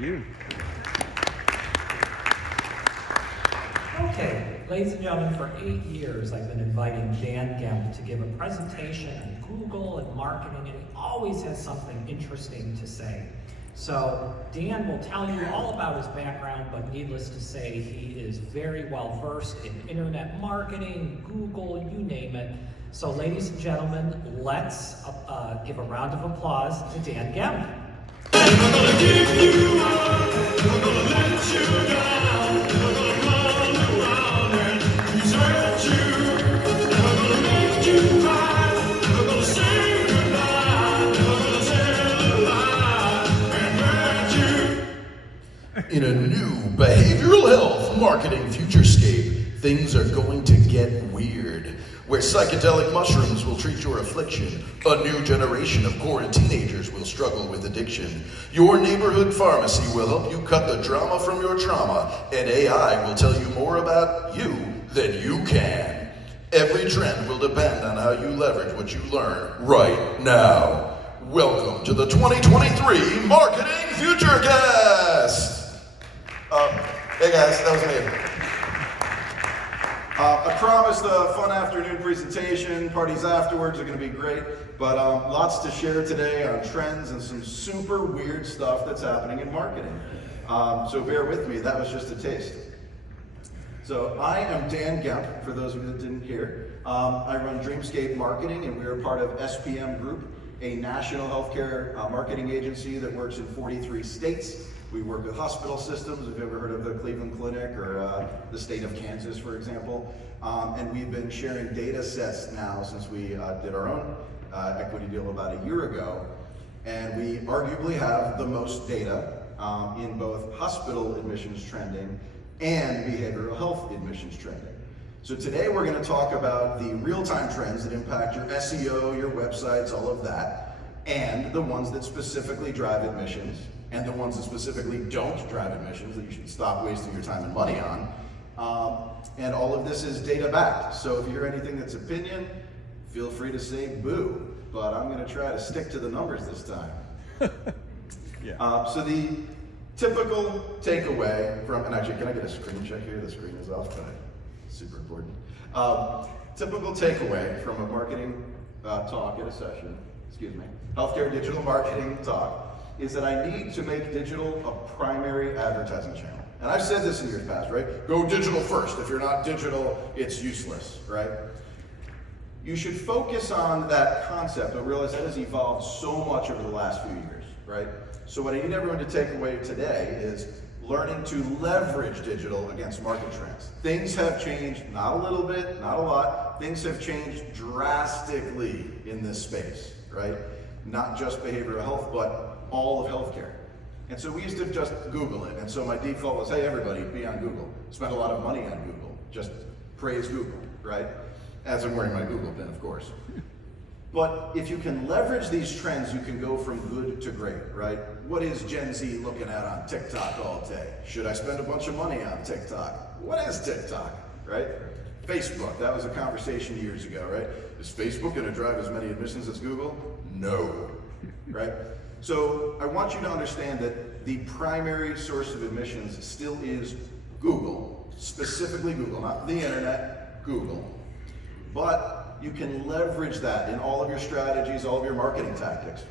you. Okay, ladies and gentlemen, for 8 years I've been inviting Dan Gemp to give a presentation on Google and marketing, and he always has something interesting to say. So Dan will tell you all about his background, but needless to say, he is very well versed in internet marketing, Google, you name it. So ladies and gentlemen, let's give a round of applause to Dan Gemp. I'm gonna give you up, I'm gonna let you down, I'm gonna run around and desert you, I'm gonna make you cry, I'm gonna say goodbye, I'm gonna tell a lie and hurt you. In a new behavioral health marketing futurescape, things are going to get weird. Where psychedelic mushrooms will treat your affliction, a new generation of core teenagers will struggle with addiction. Your neighborhood pharmacy will help you cut the drama from your trauma, and AI will tell you more about you than you can. Every trend will depend on how you leverage what you learn right now. Welcome to the 2023 Marketing Futurecast! Hey guys, that was me. I promised a fun afternoon presentation. Parties afterwards are going to be great, but lots to share today on trends and some super weird stuff that's happening in marketing. So bear with me, that was just a taste. So I am Dan Gemp, for those of you that didn't hear. I run Dreamscape Marketing, and we are part of SPM Group, a national healthcare marketing agency that works in 43 states. We work with hospital systems, if you've ever heard of the Cleveland Clinic or the state of Kansas, for example. And we've been sharing data sets now since we did our own equity deal about a year ago. And we arguably have the most data in both hospital admissions trending and behavioral health admissions trending. So today we're going to talk about the real-time trends that impact your SEO, your websites, all of that, and the ones that specifically drive admissions, and the ones that specifically don't drive admissions that you should stop wasting your time and money on. And all of this is data backed. So if you hear anything that's opinion, feel free to say boo, but I'm gonna try to stick to the numbers this time. Yeah. So the typical takeaway from, and actually, can I get a screen check here? The screen is off, but super important. Typical takeaway from a marketing talk at a session, excuse me, healthcare digital marketing talk, is that I need to make digital a primary advertising channel. And I've said this in years past, right? Go digital first. If you're not digital, it's useless, right? You should focus on that concept, but realize that has evolved so much over the last few years, right? So what I need everyone to take away today is learning to leverage digital against market trends. Things have changed, not a little bit, not a lot. Things have changed drastically in this space, right? Not just behavioral health, but all of healthcare. And so we used to just Google it. And so my default was, hey, everybody, be on Google. Spend a lot of money on Google. Just praise Google, right? As I'm wearing my Google pin, of course. But if you can leverage these trends, you can go from good to great, right? What is Gen Z looking at on TikTok all day? Should I spend a bunch of money on TikTok? What is TikTok, right? Facebook, that was a conversation years ago, right? Is Facebook gonna drive as many admissions as Google? No, right? So I want you to understand that the primary source of admissions still is Google, specifically Google, not the internet, Google. But you can leverage that in all of your strategies, all of your marketing tactics.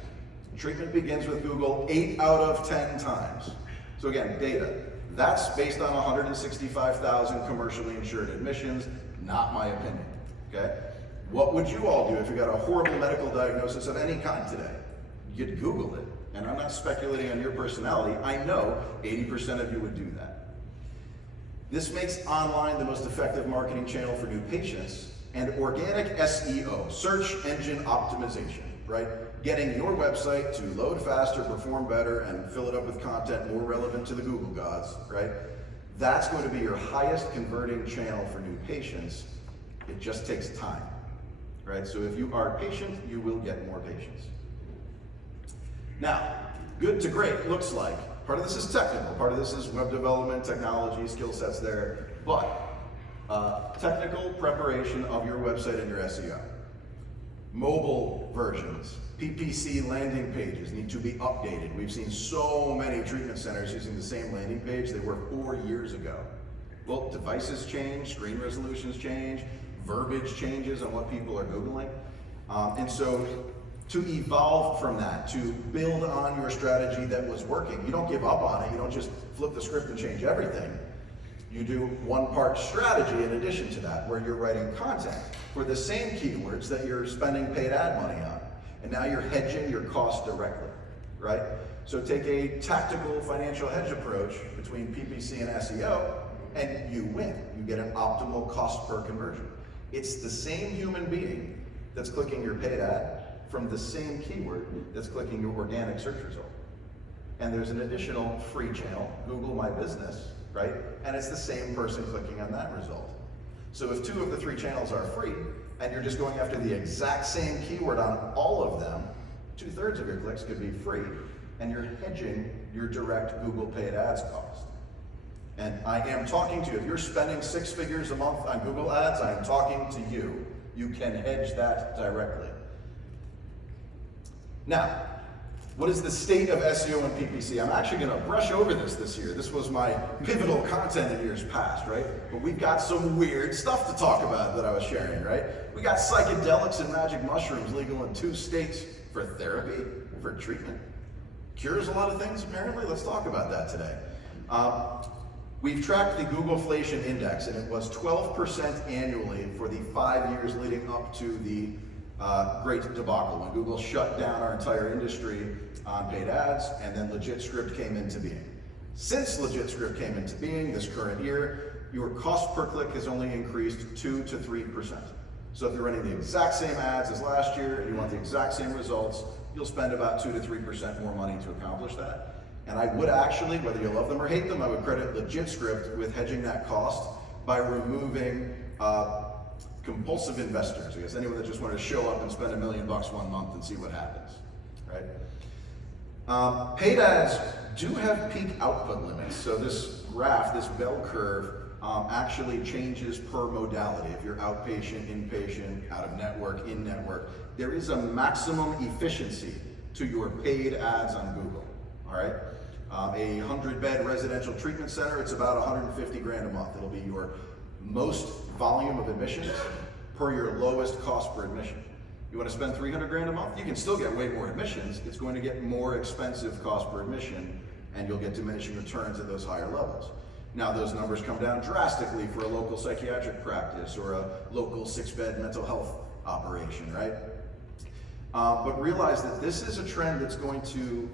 Treatment begins with Google 8 out of 10 times. So again, data. That's based on 165,000 commercially insured admissions, not my opinion, okay? What would you all do if you got a horrible medical diagnosis of any kind today? You'd Google it. And I'm not speculating on your personality. I know 80% of you would do that. This makes online the most effective marketing channel for new patients, and organic SEO, search engine optimization, right? Getting your website to load faster, perform better, and fill it up with content more relevant to the Google gods, right? That's going to be your highest converting channel for new patients. It just takes time, right? So if you are patient, you will get more patients. Now, good to great looks like, part of this is technical, part of this is web development, technology, skill sets there, but technical preparation of your website and your SEO. Mobile versions, PPC landing pages need to be updated. We've seen so many treatment centers using the same landing page they were 4 years ago. Well, devices change, screen resolutions change, verbiage changes on what people are Googling. And so to evolve from that, to build on your strategy that was working, you don't give up on it, you don't just flip the script and change everything. You do one part strategy in addition to that, where you're writing content for the same keywords that you're spending paid ad money on. And now you're hedging your cost directly, right? So take a tactical financial hedge approach between PPC and SEO, and you win. You get an optimal cost per conversion. It's the same human being that's clicking your paid ad from the same keyword that's clicking your organic search result. And there's an additional free channel, Google My Business, right? And it's the same person clicking on that result. So if 2 of the 3 channels are free, and you're just going after the exact same keyword on all of them, 2/3 of your clicks could be free, and you're hedging your direct Google paid ads cost. And I am talking to you, if you're spending 6 figures a month on Google ads, I am talking to you. You can hedge that directly. Now, what is the state of SEO and PPC? I'm actually going to brush over this year. This was my pivotal content in years past, right? But we've got some weird stuff to talk about that I was sharing, right? We got psychedelics and magic mushrooms legal in 2 states for therapy, for treatment. Cures a lot of things, apparently. Let's talk about that today. We've tracked the Googleflation Index, and it was 12% annually for the 5 years leading up to the great debacle when Google shut down our entire industry on paid ads, and then LegitScript came into being. Since LegitScript came into being this current year, your cost per click has only increased 2 to 3%. So if you're running the exact same ads as last year and you want the exact same results, you'll spend about 2 to 3% more money to accomplish that. And I would actually, whether you love them or hate them, I would credit LegitScript with hedging that cost by removing compulsive investors. I guess anyone that just wanted to show up and spend $1 million 1 month and see what happens, right? Paid ads do have peak output limits. So this graph, this bell curve, actually changes per modality. If you're outpatient, inpatient, out of network, in network, there is a maximum efficiency to your paid ads on Google, all right? A 100-bed residential treatment center, it's about 150 grand a month. It'll be your most volume of admissions per your lowest cost per admission. You want to spend 300 grand a month? You can still get way more admissions. It's going to get more expensive cost per admission, and you'll get diminishing returns at those higher levels. Now those numbers come down drastically for a local psychiatric practice or a local 6-bed mental health operation, right? But realize that this is a trend that's going to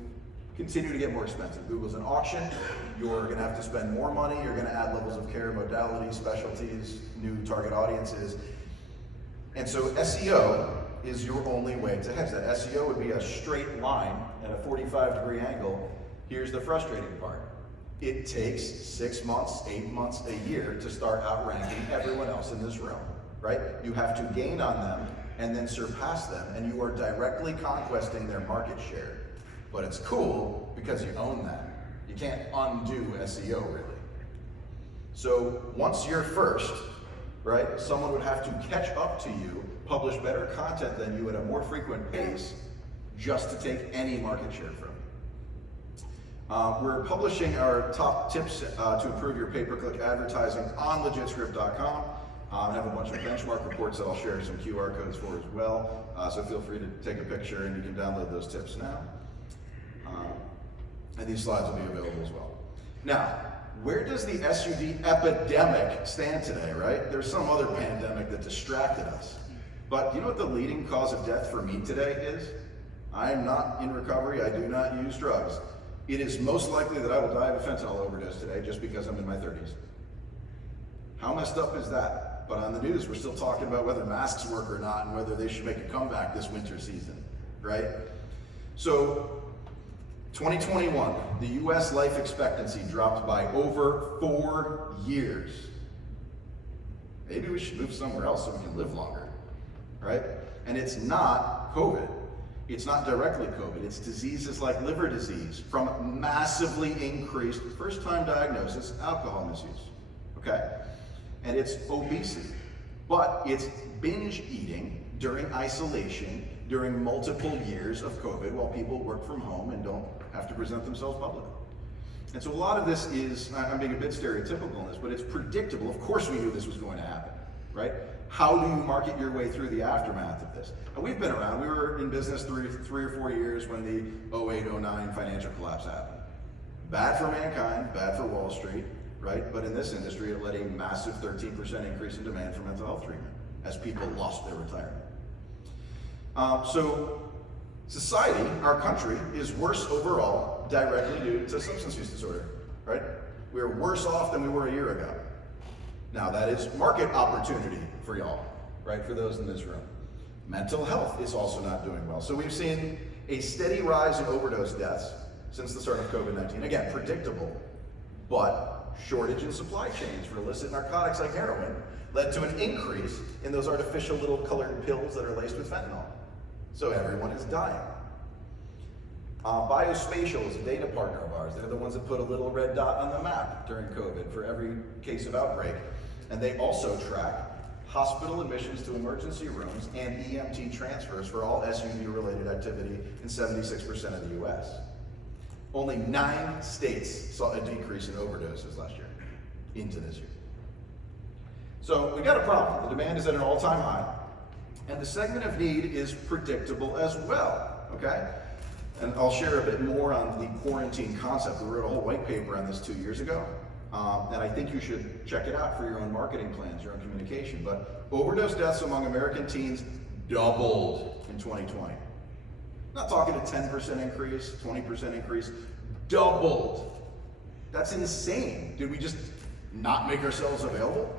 continue to get more expensive. Google's an auction. You're going to have to spend more money. You're going to add levels of care, modalities, specialties, new target audiences. And so SEO is your only way to hedge that. SEO would be a straight line at a 45-degree angle. Here's the frustrating part. It takes 6 months, 8 months, a year to start outranking everyone else in this room, right? You have to gain on them and then surpass them, and you are directly conquesting their market share. But it's cool because you own that. You can't undo SEO, really. So once you're first, right, someone would have to catch up to you, publish better content than you at a more frequent pace, just to take any market share from you. We're publishing our top tips to improve your pay-per-click advertising on legitscript.com. I have a bunch of benchmark reports that I'll share some QR codes for as well. So feel free to take a picture and you can download those tips now. And these slides will be available as well. Now, where does the SUD epidemic stand today, right? There's some other pandemic that distracted us. But do you know what the leading cause of death for me today is? I am not in recovery. I do not use drugs. It is most likely that I will die of a fentanyl overdose today just because I'm in my 30s. How messed up is that? But on the news, we're still talking about whether masks work or not and whether they should make a comeback this winter season, right? So 2021, the US life expectancy dropped by over 4 years. Maybe we should move somewhere else so we can live longer, right? And it's not COVID. It's not directly COVID. It's diseases like liver disease from massively increased first-time diagnosis alcohol misuse, okay? And it's obesity, but it's binge eating during isolation, during multiple years of COVID, while people work from home and don't have to present themselves publicly. And so a lot of this is, I'm being a bit stereotypical in this, but it's predictable. Of course we knew this was going to happen, right? How do you market your way through the aftermath of this? And we've been around. We were in business three or 4 years when the 08-09 financial collapse happened. Bad for mankind, bad for Wall Street, right? But in this industry, it led a massive 13% increase in demand for mental health treatment as people lost their retirement. So society, our country, is worse overall directly due to substance use disorder, right? We're worse off than we were a year ago. Now that is market opportunity for y'all, right? For those in this room. Mental health is also not doing well. So we've seen a steady rise in overdose deaths since the start of COVID-19. Again, predictable, but shortage in supply chains for illicit narcotics like heroin led to an increase in those artificial little colored pills that are laced with fentanyl. So everyone is dying. Biospatial is a data partner of ours. They're the ones that put a little red dot on the map during COVID for every case of outbreak. And they also track hospital admissions to emergency rooms and EMT transfers for all SUV-related activity in 76% of the US. Only 9 states saw a decrease in overdoses last year into this year. So we got a problem. The demand is at an all-time high, and the segment of need is predictable as well, okay? And I'll share a bit more on the quarantine concept. We wrote a whole white paper on this 2 years ago, and I think you should check it out for your own marketing plans, your own communication. But overdose deaths among American teens doubled in 2020. Not talking a 10% increase, 20% increase, doubled. That's insane. Did we just not make ourselves available,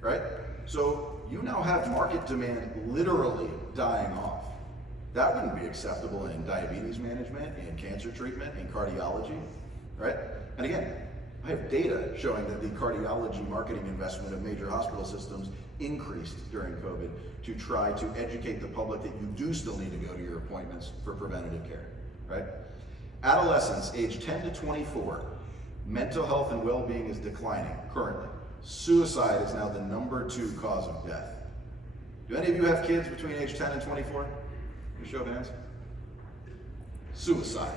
right? So you now have market demand literally dying off. That wouldn't be acceptable in diabetes management, in cancer treatment, in cardiology, right? And again, I have data showing that the cardiology marketing investment of major hospital systems increased during COVID to try to educate the public that you do still need to go to your appointments for preventative care, right? Adolescents aged 10 to 24, mental health and well-being is declining currently. Suicide is now the #2 cause of death. Do any of you have kids between age 10 and 24? Can you show of hands? Suicide,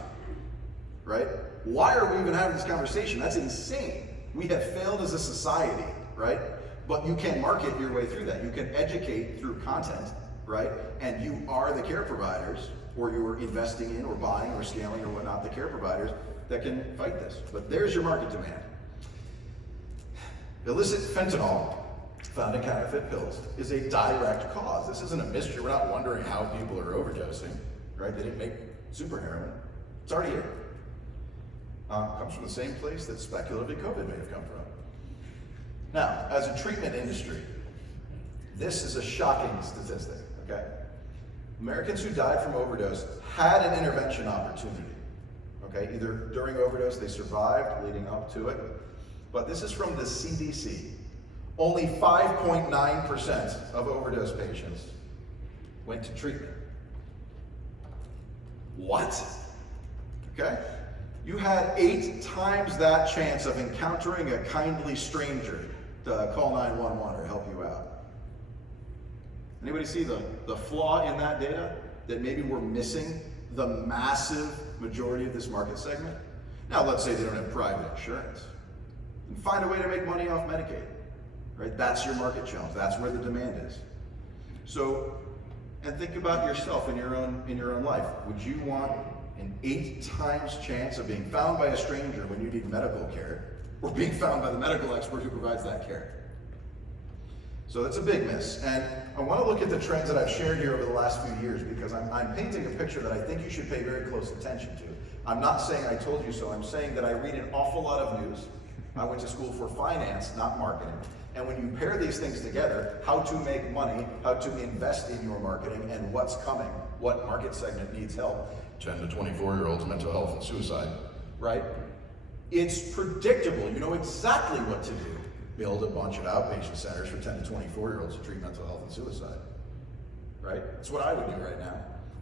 right? Why are we even having this conversation? That's insane. We have failed as a society, right? But you can market your way through that. You can educate through content, right? And you are the care providers, or you're investing in or buying or scaling or whatnot, the care providers that can fight this. But there's your market demand. Illicit fentanyl, found in counterfeit pills, is a direct cause. This isn't a mystery. We're not wondering how people are overdosing, right? They didn't make super heroin. It's already here. Comes from the same place that speculatively COVID may have come from. Now, as a treatment industry, this is a shocking statistic, okay? Americans who died from overdose had an intervention opportunity, okay? Either during overdose, they survived leading up to it, but this is from the CDC. Only 5.9% of overdose patients went to treatment. What? Okay? You had 8 times that chance of encountering a kindly stranger to call 911 or help you out. Anybody see the flaw in that data? That maybe we're missing the massive majority of this market segment? Now let's say they don't have private insurance. And find a way to make money off Medicaid, right? That's your market challenge. That's where the demand is. So, and think about yourself in your own life. Would you want an 8 times chance of being found by a stranger when you need medical care, or being found by the medical expert who provides that care? So that's a big miss. And I want to look at the trends that I've shared here over the last few years, because I'm painting a picture that I think you should pay very close attention to. I'm not saying I told you so. I'm saying that I read an awful lot of news. I went to school for finance, not marketing. And when you pair these things together, how to make money, how to invest in your marketing, and what's coming, what market segment needs help, 10 to 24-year-olds, mental health and suicide, right? It's predictable. You know exactly what to do. Build a bunch of outpatient centers for 10 to 24-year-olds to treat mental health and suicide, right? That's what I would do right now.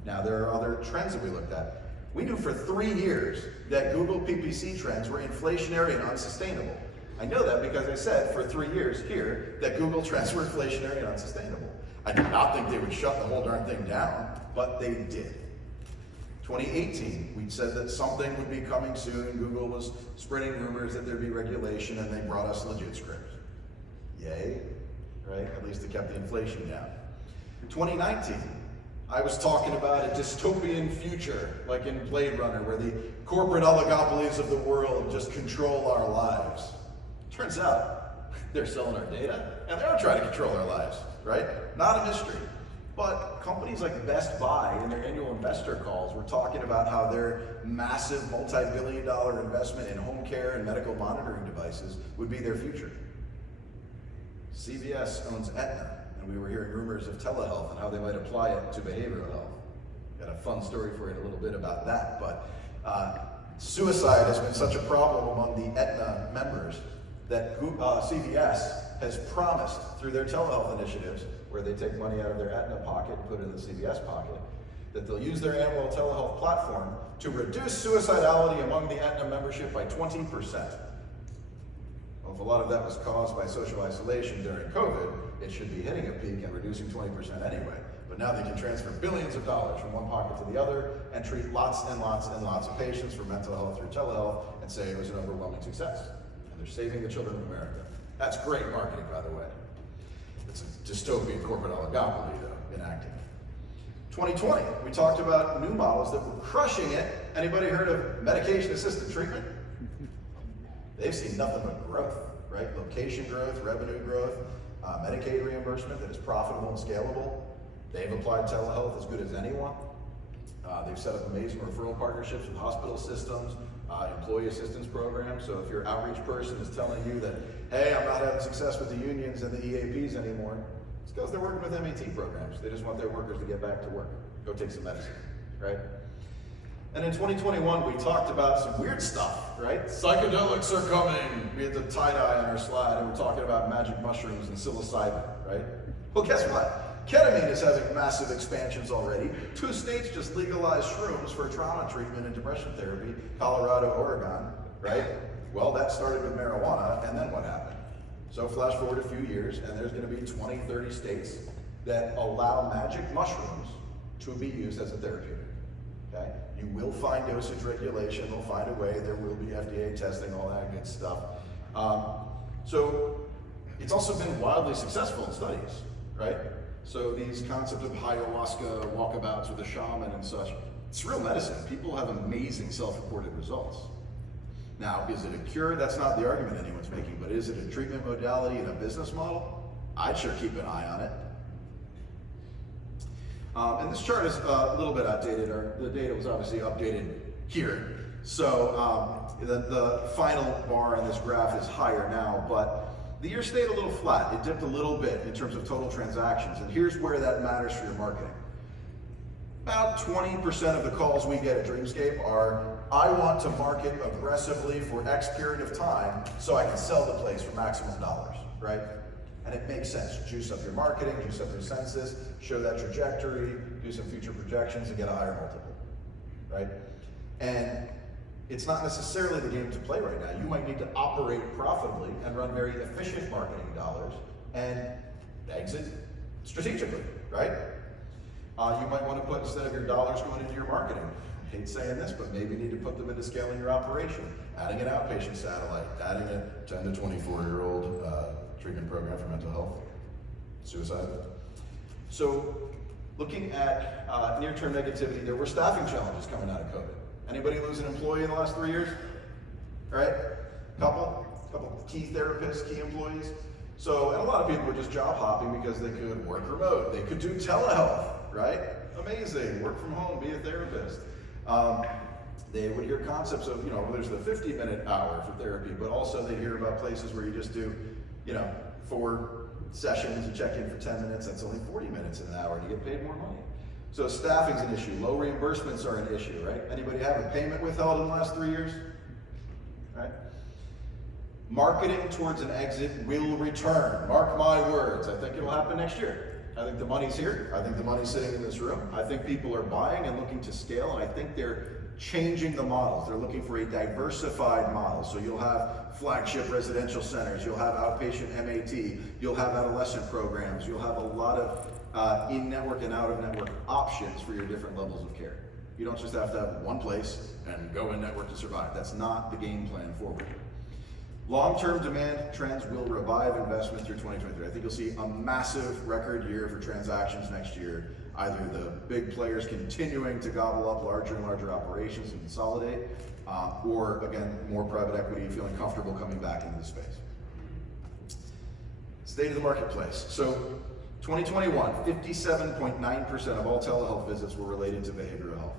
Now, there are other trends that we looked at. We knew for 3 years that Google PPC trends were inflationary and unsustainable. I know that because I said for 3 years here that Google trends were inflationary and unsustainable. I did not think they would shut the whole darn thing down, but they did. 2018, we said that something would be coming soon. Google was spreading rumors that there'd be regulation, and they brought us legit script. Yay, right? At least it kept the inflation down. 2019, I was talking about a dystopian future, like in Blade Runner, where the corporate oligopolies of the world just control our lives. Turns out, they're selling our data, and they are trying to control our lives, right? Not a mystery. But companies like Best Buy in their annual investor calls were talking about how their massive multi-billion-dollar investment in home care and medical monitoring devices would be their future. CVS owns Aetna, and we were hearing rumors of telehealth and how they might apply it to behavioral health. Got a fun story for you in a little bit about that, but suicide has been such a problem among the Aetna members that CVS has promised through their telehealth initiatives, where they take money out of their Aetna pocket and put it in the CVS pocket, that they'll use their annual telehealth platform to reduce suicidality among the Aetna membership by 20%. Well, if a lot of that was caused by social isolation during COVID, it should be hitting a peak and reducing 20% anyway. But now they can transfer billions of dollars from one pocket to the other and treat lots and lots and lots of patients for mental health through telehealth and say it was an overwhelming success. And they're saving the children of America. That's great marketing, by the way. It's a dystopian corporate oligopoly, though, in acting. 2020, we talked about new models that were crushing it. Anybody heard of medication-assisted treatment? They've seen nothing but growth, right? Location growth, revenue growth, Medicaid reimbursement that is profitable and scalable. They've applied telehealth as good as anyone. They've set up amazing referral partnerships with hospital systems, employee assistance programs. So if your outreach person is telling you that, hey, I'm not having success with the unions and the EAPs anymore, it's because they're working with MAT programs. They just want their workers to get back to work, go take some medicine, right? And in 2021, we talked about some weird stuff, right? Psychedelics are coming. We had the tie-dye on our slide, and we're talking about magic mushrooms and psilocybin, right? Well, guess what? Ketamine is having massive expansions already. 2 states just legalized shrooms for trauma treatment and depression therapy, Colorado, Oregon, right? Well, that started with marijuana, and then what happened? So flash forward a few years, and there's gonna be 20, 30 states that allow magic mushrooms to be used as a therapeutic, okay? You will find dosage regulation, they'll find a way, there will be FDA testing, all that good stuff. So it's also been wildly successful in studies, right? So these concepts of ayahuasca, walkabouts with a shaman and such, it's real medicine. People have amazing self-reported results. Now, is it a cure? That's not the argument anyone's making, but is it a treatment modality and a business model? I'd sure keep an eye on it. And this chart is a little bit outdated. The data was obviously updated here. So the final bar on this graph is higher now, but the year stayed a little flat. It dipped a little bit in terms of total transactions, and here's where that matters for your marketing. About 20% of the calls we get at Dreamscape are, I want to market aggressively for X period of time so I can sell the place for maximum dollars, right? And it makes sense. Juice up your marketing, juice up your census, show that trajectory, do some future projections, and get a higher multiple, right? And it's not necessarily the game to play right now. You might need to operate profitably and run very efficient marketing dollars and exit strategically, right? You might want to put, instead of your dollars going into your marketing, I hate saying this, but maybe you need to put them into scaling your operation, adding an outpatient satellite, adding a 10 to 24-year-old treatment program for mental health, suicide. So looking at near-term negativity, there were staffing challenges coming out of COVID. Anybody lose an employee in the last 3 years? All right, couple key therapists, key employees. So, and a lot of people were just job hopping because they could work remote. They could do telehealth, right? Amazing, work from home, be a therapist. They would hear concepts of, there's the 50-minute hour for therapy, but also they hear about places where you just do, 4 sessions, you check in for 10 minutes, that's only 40 minutes in an hour, and you get paid more money. So staffing's an issue, low reimbursements are an issue, right? Anybody have a payment withheld in the last 3 years? Right? Marketing towards an exit will return. Mark my words. I think it'll happen next year. I think the money's here. I think the money's sitting in this room. I think people are buying and looking to scale, and I think they're changing the models. They're looking for a diversified model. So you'll have flagship residential centers, you'll have outpatient MAT, you'll have adolescent programs, you'll have a lot of in-network and out-of-network options for your different levels of care. You don't just have to have one place and go in-network to survive. That's not the game plan forward. Long-term demand trends will revive investment through 2023. I think you'll see a massive record year for transactions next year. Either the big players continuing to gobble up larger and larger operations and consolidate, or again, more private equity feeling comfortable coming back into the space. State of the marketplace. So 2021, 57.9% of all telehealth visits were related to behavioral health.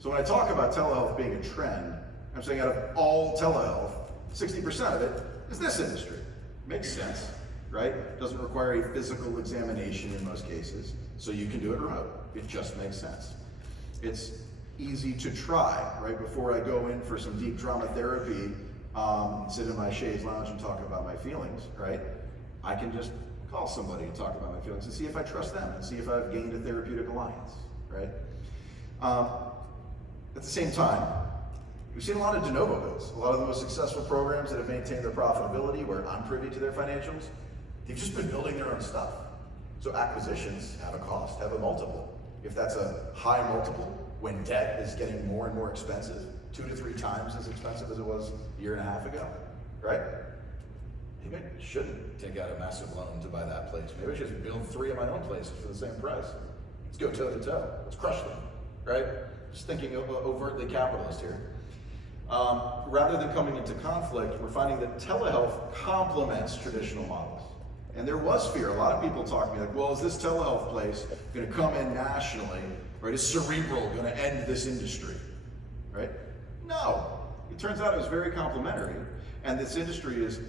So when I talk about telehealth being a trend, I'm saying out of all telehealth, 60% of it is this industry. Makes sense, right? Doesn't require a physical examination in most cases, so you can do it remote. It just makes sense. It's easy to try, right? Before I go in for some deep drama therapy, sit in my chaise lounge and talk about my feelings, right? I can just call somebody and talk about my feelings and see if I trust them and see if I've gained a therapeutic alliance, right? At the same time, we've seen a lot of de novo builds. A lot of the most successful programs that have maintained their profitability, where I'm privy to their financials, they've just been building their own stuff. So acquisitions have a cost, have a multiple. If that's a high multiple, when debt is getting more and more expensive, 2 to 3 times as expensive as it was a year and a half ago, right? Maybe I shouldn't take out a massive loan to buy that place. Maybe I should just build 3 of my own places for the same price. Let's go toe to toe. Let's crush them, right? Just thinking overtly capitalist here. Rather than coming into conflict, we're finding that telehealth complements traditional models. And there was fear. A lot of people talk to me like, well, is this telehealth place going to come in nationally, right? Is Cerebral going to end this industry, right? No. It turns out it was very complementary. And this industry is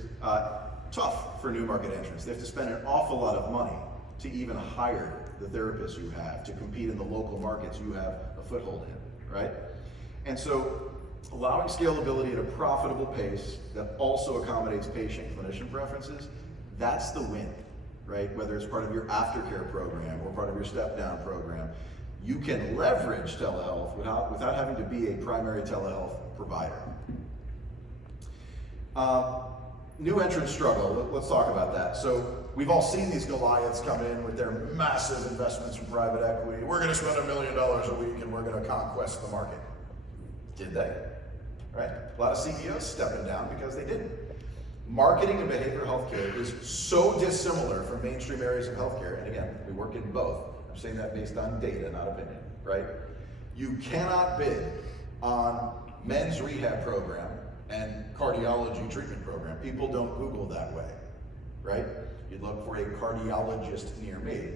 tough for new market entrants. They have to spend an awful lot of money to even hire the therapists you have, to compete in the local markets you have a foothold in, right? And so allowing scalability at a profitable pace that also accommodates patient clinician preferences, that's the win, right? Whether it's part of your aftercare program or part of your step-down program, you can leverage telehealth without having to be a primary telehealth provider. New entrant struggle, let's talk about that. So we've all seen these Goliaths come in with their massive investments from private equity. We're gonna spend $1 million a week and we're gonna conquest the market. Did they? Right? A lot of CEOs stepping down because they didn't. Marketing in behavioral healthcare is so dissimilar from mainstream areas of healthcare, and again, we work in both. I'm saying that based on data, not opinion, right? You cannot bid on men's rehab program and cardiology treatment program. People don't Google that way, right? You'd look for a cardiologist near me,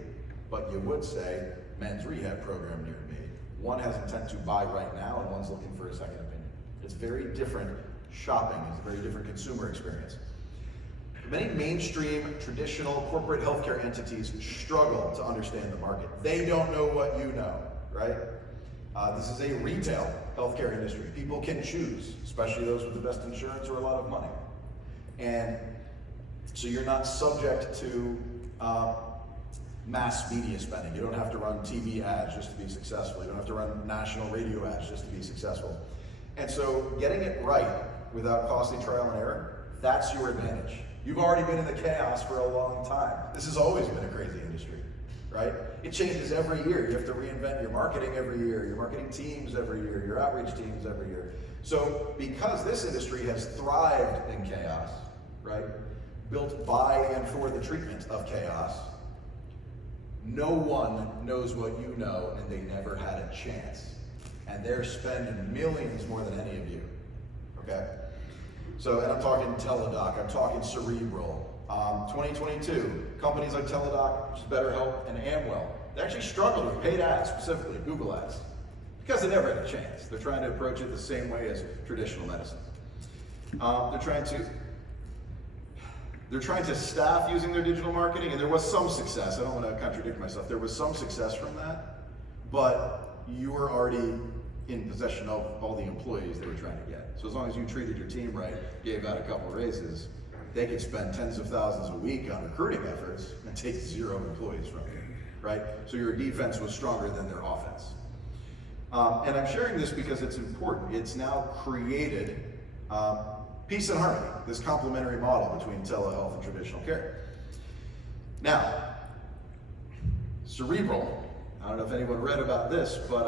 but you would say men's rehab program near me. One has intent to buy right now and one's looking for a second opinion. It's very different shopping, it's a very different consumer experience. Many mainstream, traditional corporate healthcare entities struggle to understand the market. They don't know what you know, right? This is a retail healthcare industry. People can choose, especially those with the best insurance or a lot of money. And so you're not subject to mass media spending. You don't have to run TV ads just to be successful. You don't have to run national radio ads just to be successful. And so getting it right without costly trial and error, that's your advantage. You've already been in the chaos for a long time. This has always been a crazy industry, right? It changes every year. You have to reinvent your marketing every year, your marketing teams every year, your outreach teams every year. So because this industry has thrived in chaos, right? Built by and for the treatment of chaos, no one knows what you know and they never had a chance. And they're spending millions more than any of you, okay? So, and I'm talking Teladoc, I'm talking Cerebral. 2022, companies like Teladoc, which is BetterHelp, and Amwell, they actually struggled with paid ads, specifically Google ads, because they never had a chance. They're trying to approach it the same way as traditional medicine. They're trying to staff using their digital marketing, and there was some success. I don't want to contradict myself. There was some success from that, but you were already in possession of all the employees they were trying to get. So as long as you treated your team right, gave out a couple raises, they could spend tens of thousands a week on recruiting efforts and take 0 employees from you, right? So your defense was stronger than their offense. And I'm sharing this because it's important. It's now created peace and harmony, this complementary model between telehealth and traditional care. Now, Cerebral. I don't know if anyone read about this, but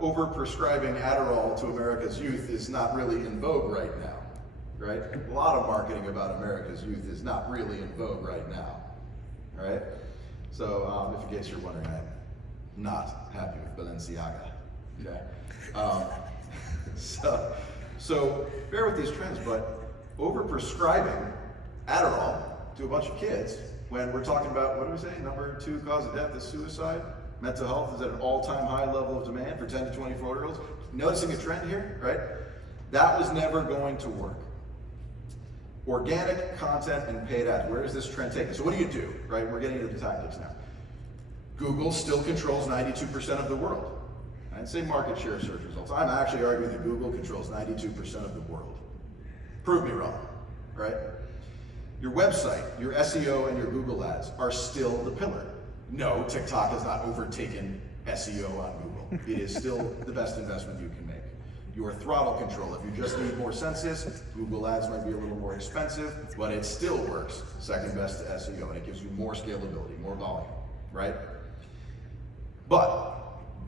over-prescribing Adderall to America's youth is not really in vogue right now, right? A lot of marketing about America's youth is not really in vogue right now, all right? So if in case you're wondering, I'm not happy with Balenciaga, okay? So bear with these trends, but over-prescribing Adderall to a bunch of kids when we're talking about, what do we say, number 2 cause of death is suicide? Mental health is at an all-time high level of demand for 10 to 24-year-olds. Noticing a trend here, right? That was never going to work. Organic content and paid ads. Where does this trend take us? So what do, right? We're getting into the tactics now. Google still controls 92% of the world. I didn't say market share search results. I'm actually arguing that Google controls 92% of the world. Prove me wrong, right? Your website, your SEO, and your Google ads are still the pillar. No, TikTok has not overtaken SEO on Google. It is still the best investment you can make. Your throttle control, if you just need more census, Google ads might be a little more expensive, but it still works second best to SEO, and it gives you more scalability, more volume, right? But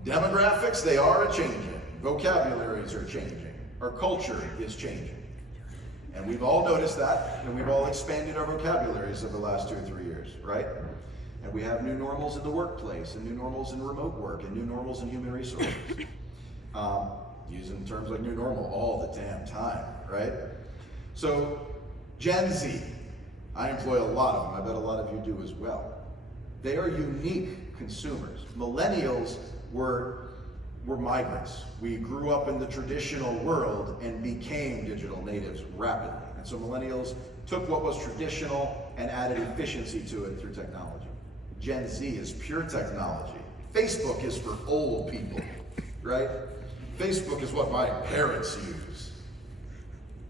demographics, they are changing. Vocabularies are changing. Our culture is changing. And we've all noticed that, and we've all expanded our vocabularies over the last 2 or 3 years, right? And we have new normals in the workplace, and new normals in remote work, and new normals in human resources. Using terms like new normal all the damn time, right? So, Gen Z, I employ a lot of them. I bet a lot of you do as well. They are unique consumers. Millennials were migrants. We grew up in the traditional world and became digital natives rapidly. And so millennials took what was traditional and added efficiency to it through technology. Gen Z is pure technology. Facebook is for old people, right? Facebook is what my parents use.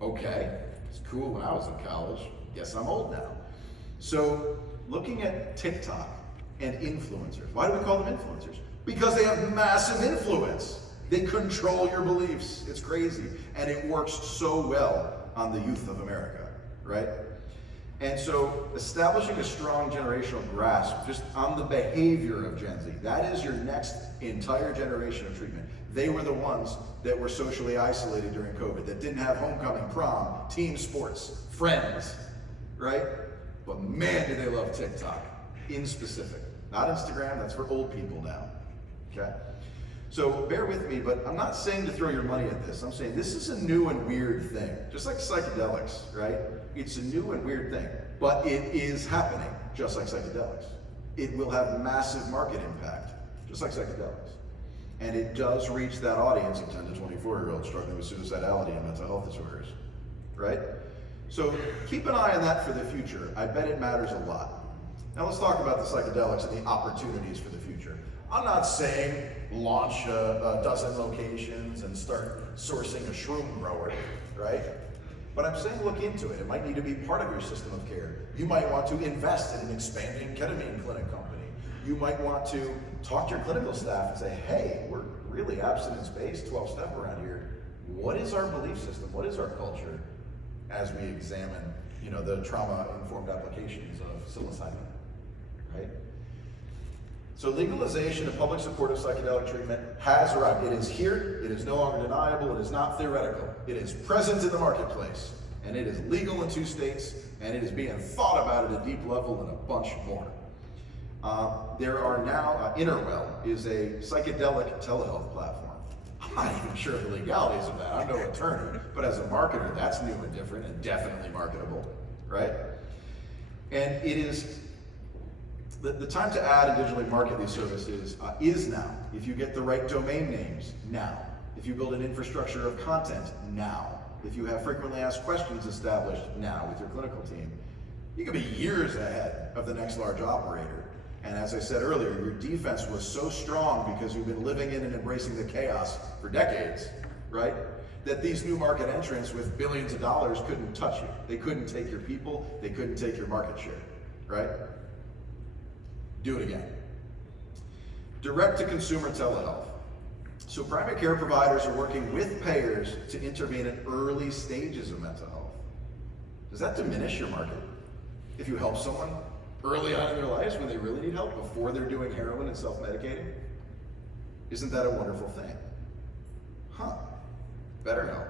Okay, it's cool when I was in college. Guess I'm old now. So looking at TikTok and influencers, why do we call them influencers? Because they have massive influence. They control your beliefs. It's crazy. And it works so well on the youth of America, right? And so establishing a strong generational grasp just on the behavior of Gen Z, that is your next entire generation of treatment. They were the ones that were socially isolated during COVID, that didn't have homecoming, prom, team sports, friends, right? But man, do they love TikTok, in specific. Not Instagram, that's for old people now, okay? So bear with me, but I'm not saying to throw your money at this. I'm saying this is a new and weird thing, just like psychedelics, right? It's a new and weird thing, but it is happening, just like psychedelics. It will have massive market impact, just like psychedelics. And it does reach that audience of 10 to 24-year-olds struggling with suicidality and mental health disorders, right? So keep an eye on that for the future. I bet it matters a lot. Now let's talk about the psychedelics and the opportunities for the future. I'm not saying launch a dozen locations and start sourcing a shroom grower, right? But I'm saying look into it. It might need to be part of your system of care. You might want to invest in an expanding ketamine clinic company. You might want to talk to your clinical staff and say, hey, we're really abstinence-based, 12-step around here. What is our belief system? What is our culture as we examine, the trauma-informed applications of psilocybin, right? So legalization of public support of psychedelic treatment has arrived. It is here, it is no longer deniable, it is not theoretical. It is present in the marketplace, and it is legal in 2 states, and it is being thought about at a deep level and a bunch more. There are now, Interwell is a psychedelic telehealth platform. I'm not even sure of the legalities of that. I'm no attorney, but as a marketer, that's new and different and definitely marketable, right? And it is, the time to add and digitally market these services is now. If you get the right domain names, now. If you build an infrastructure of content, now. If you have frequently asked questions established, now with your clinical team. You could be years ahead of the next large operator. And as I said earlier, your defense was so strong because you've been living in and embracing the chaos for decades, right? That these new market entrants with billions of dollars couldn't touch you. They couldn't take your people, they couldn't take your market share, right? Do it again. Direct-to-consumer telehealth. So primary care providers are working with payers to intervene at early stages of mental health. Does that diminish your market? If you help someone early on in their lives when they really need help, before they're doing heroin and self-medicating? Isn't that a wonderful thing? Huh, BetterHelp.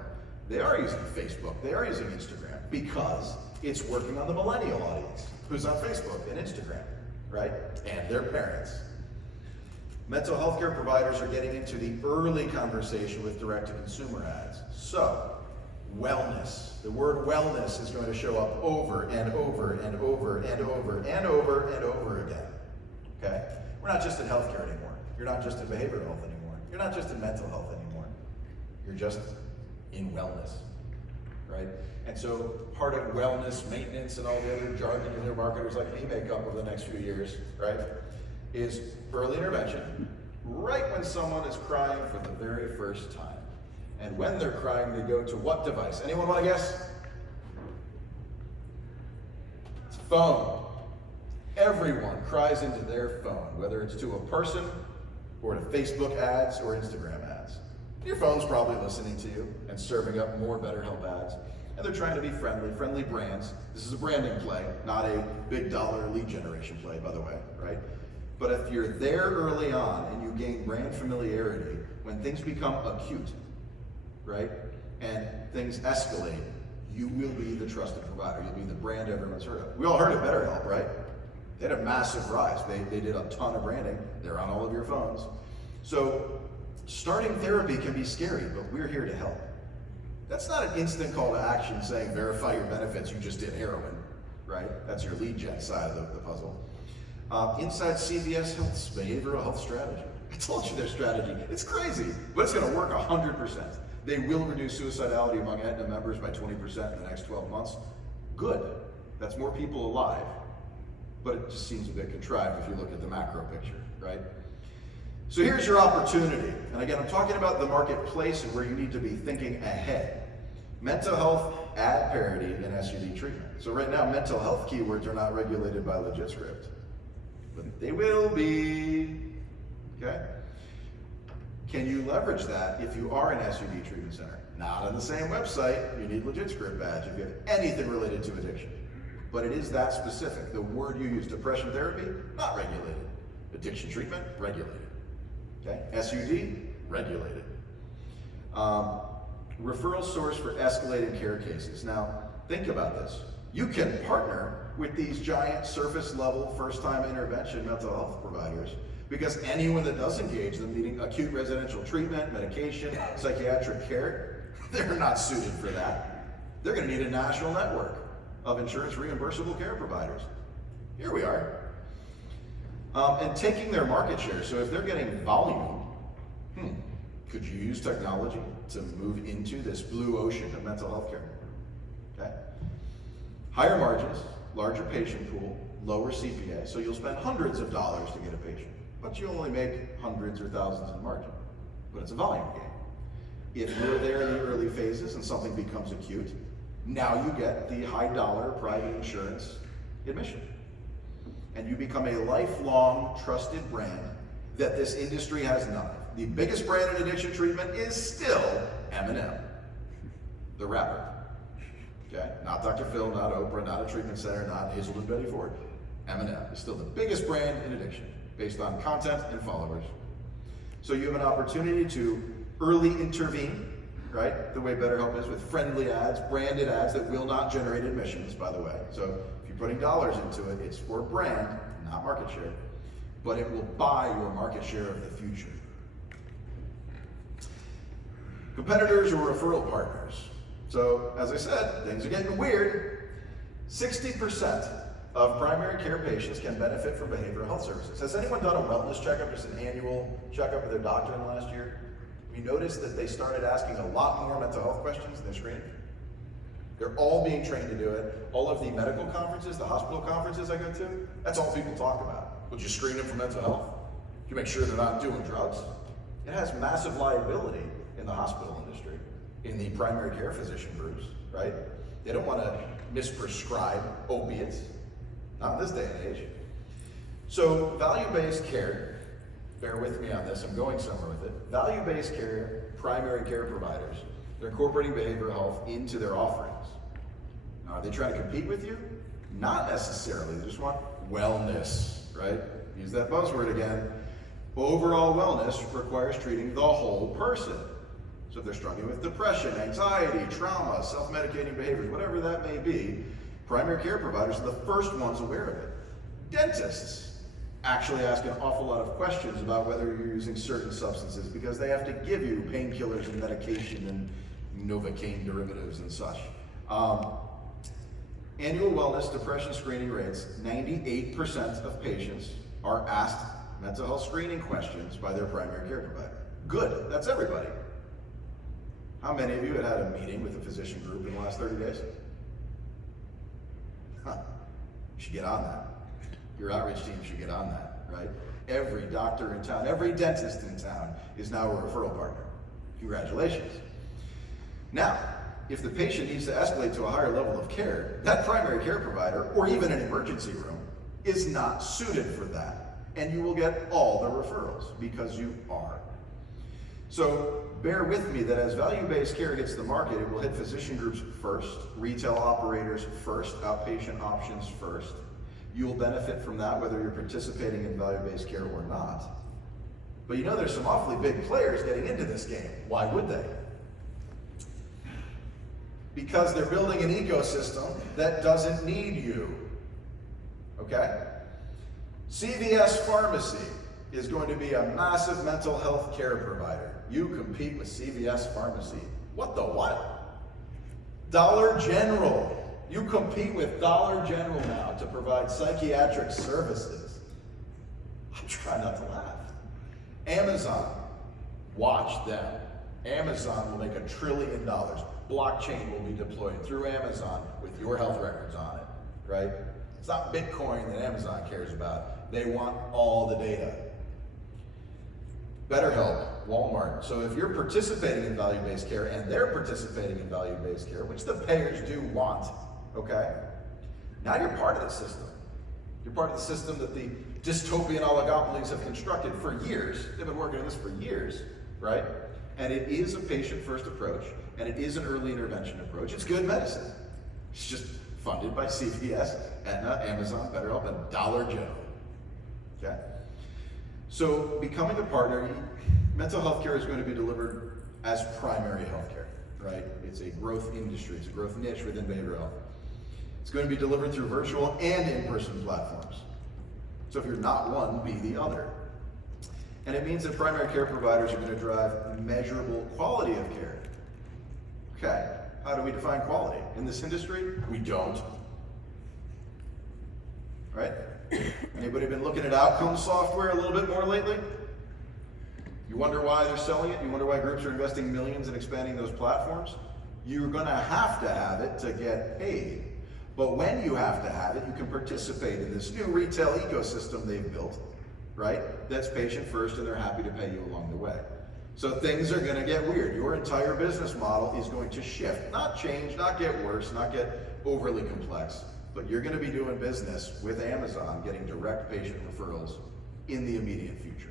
They are using Facebook, they are using Instagram, because it's working on the millennial audience, who's on Facebook and Instagram, right? And their parents. Mental health care providers are getting into the early conversation with direct-to-consumer ads. So, wellness. The word wellness is going to show up over and over and over and over and over and over again. Okay? We're not just in healthcare anymore. You're not just in behavioral health anymore. You're not just in mental health anymore. You're just in wellness, right? And so part of wellness, maintenance, and all the other jargon you hear marketers like me make up over the next few years, right, is early intervention, right when someone is crying for the very first time. And when they're crying, they go to what device? Anyone want to guess? It's a phone. Everyone cries into their phone, whether it's to a person or to Facebook ads or Instagram ads. Your phone's probably listening to you and serving up more BetterHelp ads. And they're trying to be friendly brands. This is a branding play, not a big dollar lead generation play, by the way, right? But if you're there early on and you gain brand familiarity, when things become acute, right, and things escalate, you will be the trusted provider. You'll be the brand everyone's heard of. We all heard of BetterHelp, right? They had a massive rise. They did a ton of branding. They're on all of your phones. So starting therapy can be scary, but we're here to help. That's not an instant call to action saying verify your benefits, you just did heroin, right? That's your lead gen side of the puzzle. Inside CVS Health's behavioral health strategy. I told you their strategy. It's crazy, but it's going to work 100%. They will reduce suicidality among Aetna members by 20% in the next 12 months. Good. That's more people alive. But it just seems a bit contrived if you look at the macro picture, right? So here's your opportunity. And again, I'm talking about the marketplace and where you need to be thinking ahead. Mental health ad parity and SUD treatment. So right now, mental health keywords are not regulated by LegitScript, but they will be, okay? Can you leverage that if you are an SUD treatment center? Not on the same website. You need LegitScript badge if you have anything related to addiction. But it is that specific. The word you use, depression therapy, not regulated. Addiction treatment, regulated. Okay? SUD, regulated. Referral source for escalated care cases. Now, think about this. You can partner with these giant surface level first time intervention mental health providers, because anyone that does engage them needing acute residential treatment, medication, psychiatric care, they're not suited for that. They're going to need a national network of insurance reimbursable care providers. Here we are. And taking their market share. So if they're getting volume, could you use technology to move into this blue ocean of mental health care? Okay. Higher margins, larger patient pool, lower CPA. So you'll spend hundreds of dollars to get a patient, but you only make hundreds or thousands in margin. But it's a volume game. If you're there in the early phases and something becomes acute, now you get the high dollar private insurance admission. And you become a lifelong trusted brand that this industry has none of. The biggest brand in addiction treatment is still M&M, the rapper. Okay? Not Dr. Phil, not Oprah, not a treatment center, not Hazel and Betty Ford. M&M is still the biggest brand in addiction based on content and followers. So you have an opportunity to early intervene, right? The way BetterHelp is with friendly ads, branded ads that will not generate admissions, by the way. So if you're putting dollars into it, it's for brand, not market share, but it will buy your market share of the future. Competitors or referral partners. So as I said, things are getting weird. 60% of primary care patients can benefit from behavioral health services. Has anyone done a wellness checkup, just an annual checkup with their doctor in the last year? You notice that they started asking a lot more mental health questions in their screening? They're all being trained to do it. All of the medical conferences, the hospital conferences I go to, that's all people talk about. Would you screen them for mental health? Do you make sure they're not doing drugs? It has massive liability in the hospital industry, in the primary care physician groups, right? They don't want to misprescribe opiates, not in this day and age. So value-based care, bear with me on this, I'm going somewhere with it. Value-based care, primary care providers, they're incorporating behavioral health into their offerings. Now, are they trying to compete with you? Not necessarily, they just want wellness, right? Use that buzzword again. Overall wellness requires treating the whole person. So if they're struggling with depression, anxiety, trauma, self-medicating behaviors, whatever that may be, primary care providers are the first ones aware of it. Dentists actually ask an awful lot of questions about whether you're using certain substances because they have to give you painkillers and medication and Novocaine derivatives and such. Annual wellness depression screening rates, 98% of patients are asked mental health screening questions by their primary care provider. Good, that's everybody. How many of you had a meeting with a physician group in the last 30 days? Huh, you should get on that. Your outreach team should get on that, right? Every doctor in town, every dentist in town is now a referral partner. Congratulations. Now, if the patient needs to escalate to a higher level of care, that primary care provider, or even an emergency room, is not suited for that. And you will get all the referrals because you are. So bear with me that as value-based care hits the market, it will hit physician groups first, retail operators first, outpatient options first. You'll benefit from that whether you're participating in value-based care or not. But you know there's some awfully big players getting into this game. Why would they? Because they're building an ecosystem that doesn't need you. Okay? CVS Pharmacy is going to be a massive mental health care provider. You compete with CVS Pharmacy. What the what? Dollar General. You compete with Dollar General now to provide psychiatric services. I'm trying not to laugh. Amazon. Watch them. Amazon will make $1 trillion. Blockchain will be deployed through Amazon with your health records on it, right? It's not Bitcoin that Amazon cares about. They want all the data. BetterHelp, Walmart. So if you're participating in value-based care and they're participating in value-based care, which the payers do want, okay? Now you're part of the system. You're part of the system that the dystopian oligopolies have constructed for years. They've been working on this for years, right? And it is a patient-first approach, and it is an early intervention approach. It's good medicine. It's just funded by CVS, Aetna, Amazon, BetterHelp, and Dollar General. Okay? So becoming a partner, mental health care is going to be delivered as primary health care, right? It's a growth industry. It's a growth niche within behavioral health. It's going to be delivered through virtual and in-person platforms. So if you're not one, be the other. And it means that primary care providers are going to drive measurable quality of care. Okay, how do we define quality? In this industry, we don't. Right? Anybody been looking at outcome software a little bit more lately? You wonder why they're selling it? You wonder why groups are investing millions in expanding those platforms? You're going to have it to get paid. But when you have to have it, you can participate in this new retail ecosystem they've built, right? That's patient first, and they're happy to pay you along the way. So things are going to get weird. Your entire business model is going to shift, not change, not get worse, not get overly complex, but you're going to be doing business with Amazon, getting direct patient referrals in the immediate future.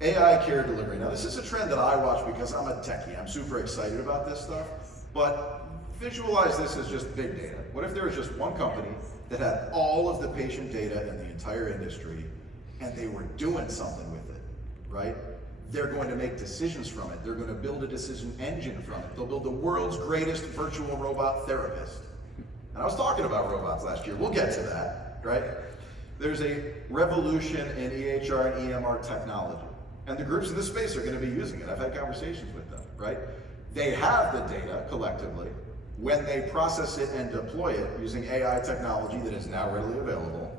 AI care delivery. Now this is a trend that I watch because I'm a techie. I'm super excited about this stuff, but visualize this as just big data. What if there was just one company that had all of the patient data in the entire industry and they were doing something with it, right? They're going to make decisions from it. They're going to build a decision engine from it. They'll build the world's greatest virtual robot therapist. And I was talking about robots last year. We'll get to that, right? There's a revolution in EHR and EMR technology. And the groups in this space are going to be using it. I've had conversations with them, right? They have the data collectively. When they process it and deploy it using AI technology that is now readily available,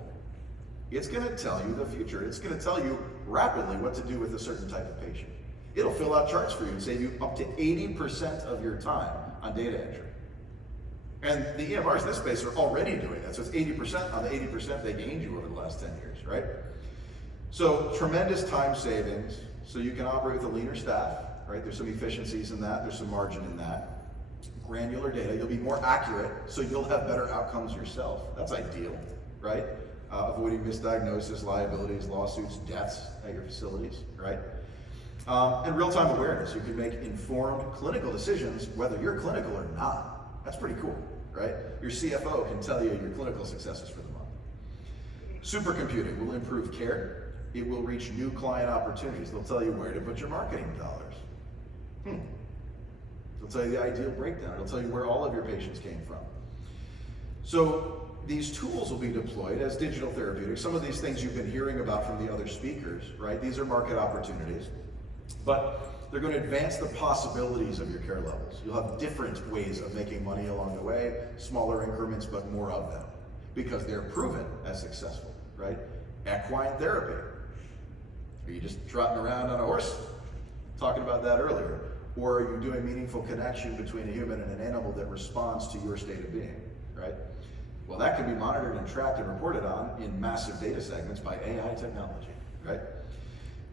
it's going to tell you the future. It's going to tell you rapidly what to do with a certain type of patient. It'll fill out charts for you and save you up to 80% of your time on data entry. And the EMRs in this space are already doing that. So it's 80% on the 80% they gained you over the last 10 years, right? So tremendous time savings, so you can operate with a leaner staff, right? There's some efficiencies in that, there's some margin in that. Granular data, you'll be more accurate, so you'll have better outcomes yourself. That's ideal, right? Avoiding misdiagnosis, liabilities, lawsuits, deaths at your facilities, right? And real-time awareness. You can make informed clinical decisions whether you're clinical or not. That's pretty cool, right? Your CFO can tell you your clinical successes for the month. Supercomputing will improve care. It will reach new client opportunities. They'll tell you where to put your marketing dollars. They'll tell you the ideal breakdown. It'll tell you where all of your patients came from. So these tools will be deployed as digital therapeutics. Some of these things you've been hearing about from the other speakers, right? These are market opportunities, but they're going to advance the possibilities of your care levels. You'll have different ways of making money along the way, smaller increments, but more of them, because they're proven as successful, right? Equine therapy. Are you just trotting around on a horse? Talking about that earlier. Or are you doing meaningful connection between a human and an animal that responds to your state of being, right? Well, that can be monitored and tracked and reported on in massive data segments by AI technology, right?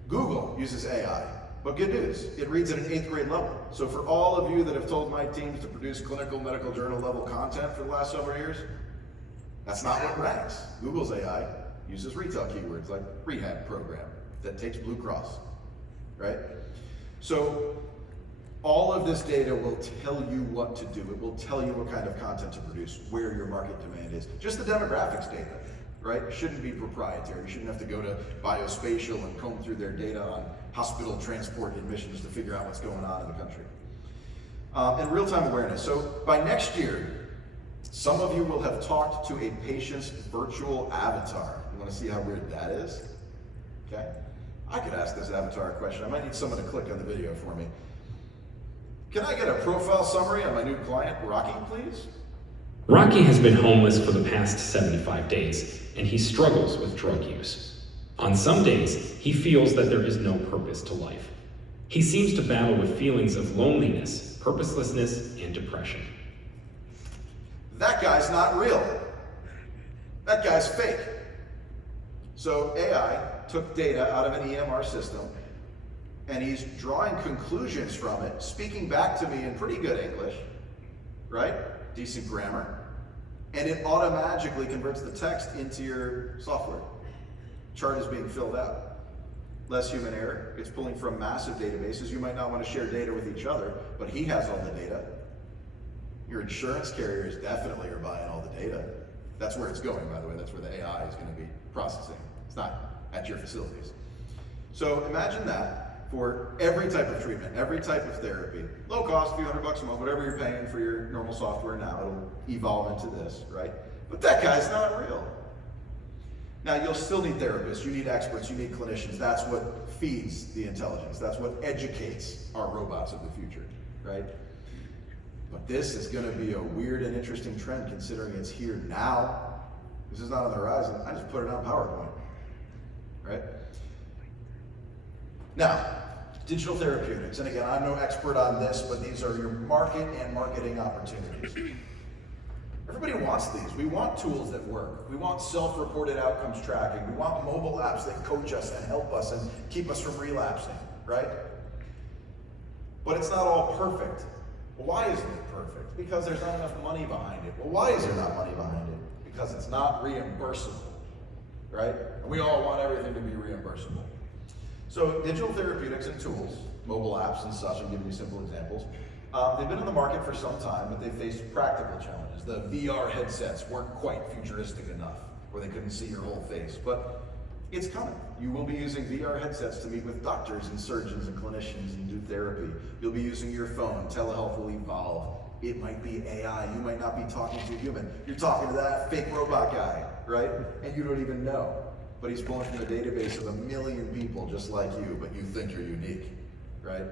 Google uses AI, but good news, it reads at an 8th grade level. So for all of you that have told my teams to produce clinical medical journal level content for the last several years, that's not what ranks. Google's AI uses retail keywords like rehab program that takes Blue Cross, right? So all of this data will tell you what to do. It will tell you what kind of content to produce, where your market demand is. Just the demographics data, right? Shouldn't be proprietary. You shouldn't have to go to Biospatial and comb through their data on hospital transport admissions to figure out what's going on in the country. And real-time awareness. So by next year, some of you will have talked to a patient's virtual avatar. You want to see how weird that is? Okay. I could ask this avatar a question. I might need someone to click on the video for me. Can I get a profile summary on my new client, Rocky, please? Rocky has been homeless for the past 75 days, and he struggles with drug use. On some days, he feels that there is no purpose to life. He seems to battle with feelings of loneliness, purposelessness, and depression. That guy's not real. That guy's fake. So AI took data out of an EMR system, and he's drawing conclusions from it, speaking back to me in pretty good English, right? Decent grammar. And it automatically converts the text into your software. Chart is being filled out. Less human error. It's pulling from massive databases. You might not want to share data with each other, but he has all the data. Your insurance carriers definitely are buying all the data. That's where it's going, by the way. That's where the AI is going to be processing. It's not at your facilities. So imagine that. For every type of treatment, every type of therapy, low cost, a few $100 a month, whatever you're paying for your normal software now, it'll evolve into this, right? But that guy's not real. Now, you'll still need therapists, you need experts, you need clinicians. That's what feeds the intelligence. That's what educates our robots of the future, right? But this is gonna be a weird and interesting trend considering it's here now. This is not on the horizon. I just put it on PowerPoint, right? Now, digital therapeutics, and again, I'm no expert on this, but these are your market and marketing opportunities. Everybody wants these. We want tools that work. We want self-reported outcomes tracking. We want mobile apps that coach us and help us and keep us from relapsing, right? But it's not all perfect. Why isn't it perfect? Because there's not enough money behind it. Well, why is there not money behind it? Because it's not reimbursable, right? And we all want everything to be reimbursable. So digital therapeutics and tools, mobile apps and such, I'm giving you simple examples, they've been in the market for some time, but they've faced practical challenges. The VR headsets weren't quite futuristic enough, where they couldn't see your whole face, but it's coming. You will be using VR headsets to meet with doctors and surgeons and clinicians and do therapy. You'll be using your phone. Telehealth will evolve. It might be AI. You might not be talking to a human. You're talking to that fake robot guy, right? And you don't even know. But he's pulling from a database of 1 million people just like you, but you think you're unique, right?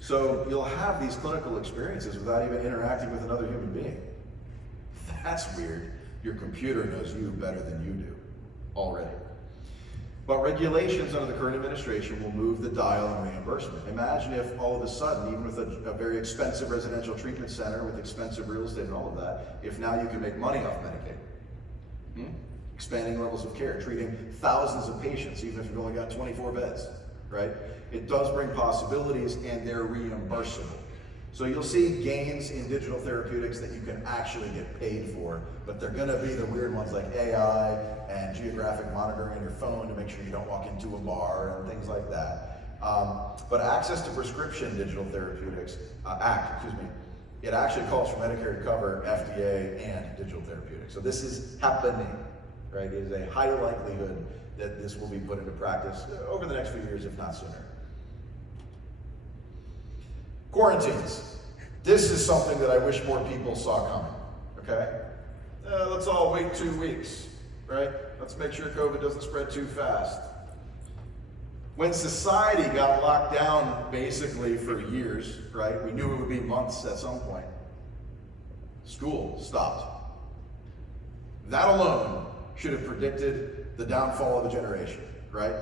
So you'll have these clinical experiences without even interacting with another human being. That's weird. Your computer knows you better than you do already. But regulations under the current administration will move the dial on reimbursement. Imagine if all of a sudden, even with a very expensive residential treatment center with expensive real estate and all of that, if now you can make money off Medicaid. Expanding levels of care, treating thousands of patients, even if you've only got 24 beds, right? It does bring possibilities and they're reimbursable. So you'll see gains in digital therapeutics that you can actually get paid for, but they're gonna be the weird ones like AI and geographic monitoring on your phone to make sure you don't walk into a bar and things like that. But access to prescription digital therapeutics, It actually calls for Medicare to cover FDA and digital therapeutics. So this is happening, right? It is a high likelihood that this will be put into practice over the next few years, if not sooner. Quarantines. This is something that I wish more people saw coming, okay? Let's all wait 2 weeks, right? Let's make sure COVID doesn't spread too fast. When society got locked down basically for years, right? We knew it would be months at some point. School stopped. That alone should have predicted the downfall of a generation, right?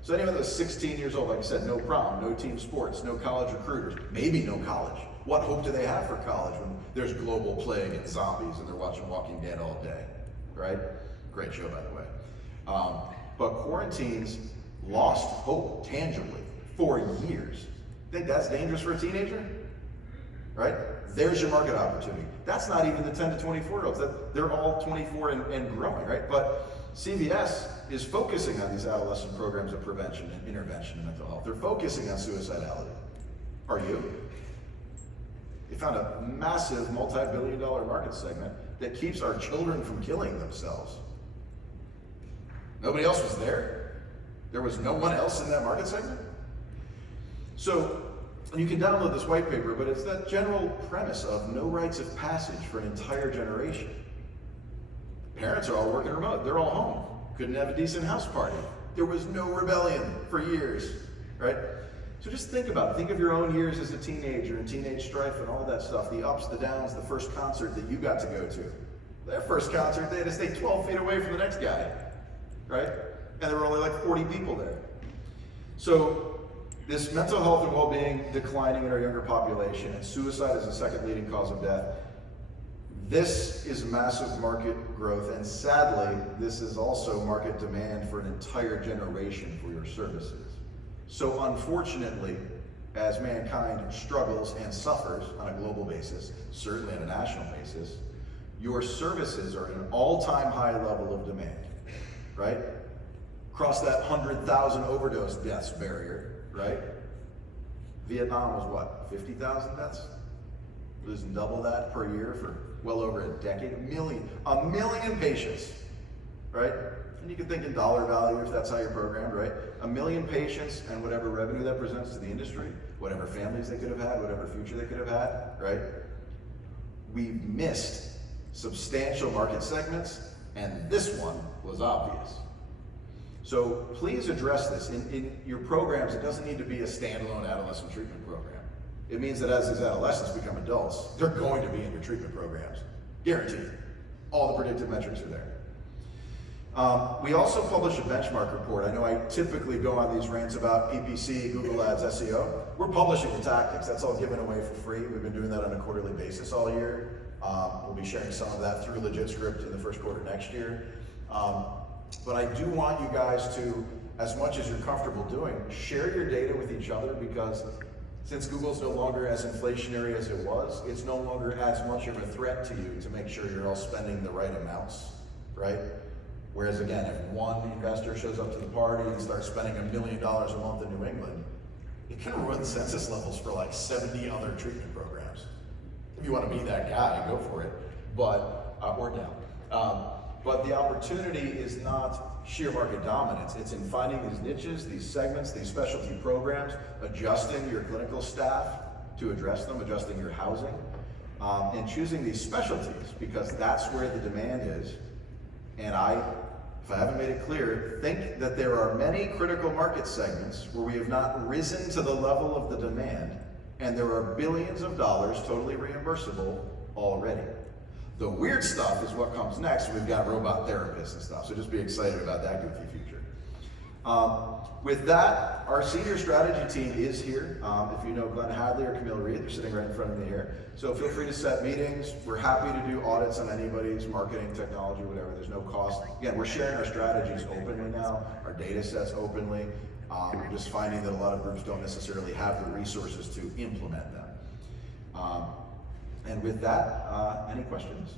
So anyone that's 16 years old, like I said, no prom, no team sports, no college recruiters, maybe no college. What hope do they have for college when there's global plague and zombies and they're watching Walking Dead all day, right? Great show, by the way. But quarantines lost hope tangibly for years. Think that's dangerous for a teenager? Right? There's your market opportunity. That's not even the 10 to 24-year-olds. They're all 24 and growing, right? But CVS is focusing on these adolescent programs of prevention and intervention in mental health. They're focusing on suicidality. Are you? They found a massive multi-billion-dollar market segment that keeps our children from killing themselves. Nobody else was there? There was no one else in that market segment? So, you can download this white paper, but it's that general premise of no rites of passage for an entire generation. Parents are all working remote. They're all home. Couldn't have a decent house party. There was no rebellion for years, right? So just think about it. Think of your own years as a teenager and teenage strife and all that stuff, the ups, the downs, the first concert that you got to go to. Their first concert, they had to stay 12 feet away from the next guy, right? And there were only like 40 people there. So this mental health and well-being declining in our younger population, and suicide is the second leading cause of death. This is massive market growth, and sadly, this is also market demand for an entire generation for your services. So unfortunately, as mankind struggles and suffers on a global basis, certainly on a national basis, your services are at an all-time high level of demand, right? Cross that 100,000 overdose deaths barrier, right? Vietnam was what, 50,000 deaths? Losing double that per year for well over a decade. A million patients, right? And you can think in dollar value if that's how you're programmed, right? 1 million patients and whatever revenue that presents to the industry, whatever families they could have had, whatever future they could have had, right? We've missed substantial market segments, and this one was obvious. So please address this. In your programs, it doesn't need to be a standalone adolescent treatment program. It means that as these adolescents become adults, they're going to be in your treatment programs. Guaranteed. All the predictive metrics are there. We also publish a benchmark report. I know I typically go on these rants about PPC, Google Ads, SEO. We're publishing the tactics. That's all given away for free. We've been doing that on a quarterly basis all year. We'll be sharing some of that through LegitScript in the first quarter next year. But I do want you guys to, as much as you're comfortable doing, share your data with each other, because since Google's no longer as inflationary as it was, it's no longer as much of a threat to you to make sure you're all spending the right amounts, right? Whereas again, if one investor shows up to the party and starts spending $1 million a month in New England, it can ruin census levels for like 70 other treatment programs. If you want to be that guy, go for it, but, or down. But the opportunity is not sheer market dominance. It's in finding these niches, these segments, these specialty programs, adjusting your clinical staff to address them, adjusting your housing, and choosing these specialties, because that's where the demand is. And if I haven't made it clear, think that there are many critical market segments where we have not risen to the level of the demand, and there are billions of dollars totally reimbursable already. The weird stuff is what comes next. We've got robot therapists and stuff, so just be excited about that goofy future. With that, our senior strategy team is here. If you know Glenn Hadley or Camille Reed, they're sitting right in front of me here. So feel free to set meetings. We're happy to do audits on anybody's marketing, technology, whatever. There's no cost. Again, we're sharing our strategies openly now, our data sets openly. We're just finding that a lot of groups don't necessarily have the resources to implement them. And with that, any questions?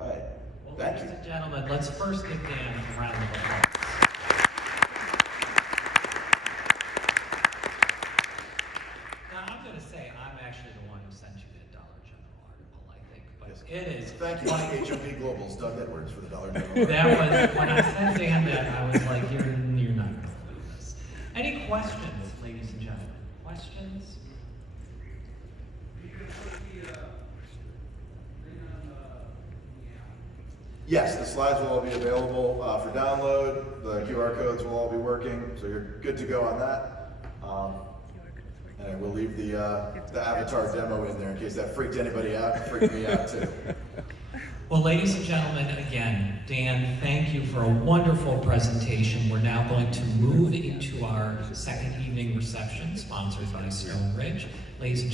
All right. Well, Thank you. ladies and gentlemen, let's first give Dan a round of applause. Now, I'm going to say I'm actually the It is. Thank you, quite- HMP Global's Doug Edwards for the dollar demo. That was, when I said Dan that, I was like, you're not gonna believe this. Any questions, ladies and gentlemen? Questions? Yes, the slides will all be available for download. The QR codes will all be working, so you're good to go on that. And we'll leave the avatar demo in there in case that freaked anybody out. It freaked me out too. Well, ladies and gentlemen, again, Dan, thank you for a wonderful presentation. We're now going to move into our second evening reception, sponsored by Stone Ridge. Ladies and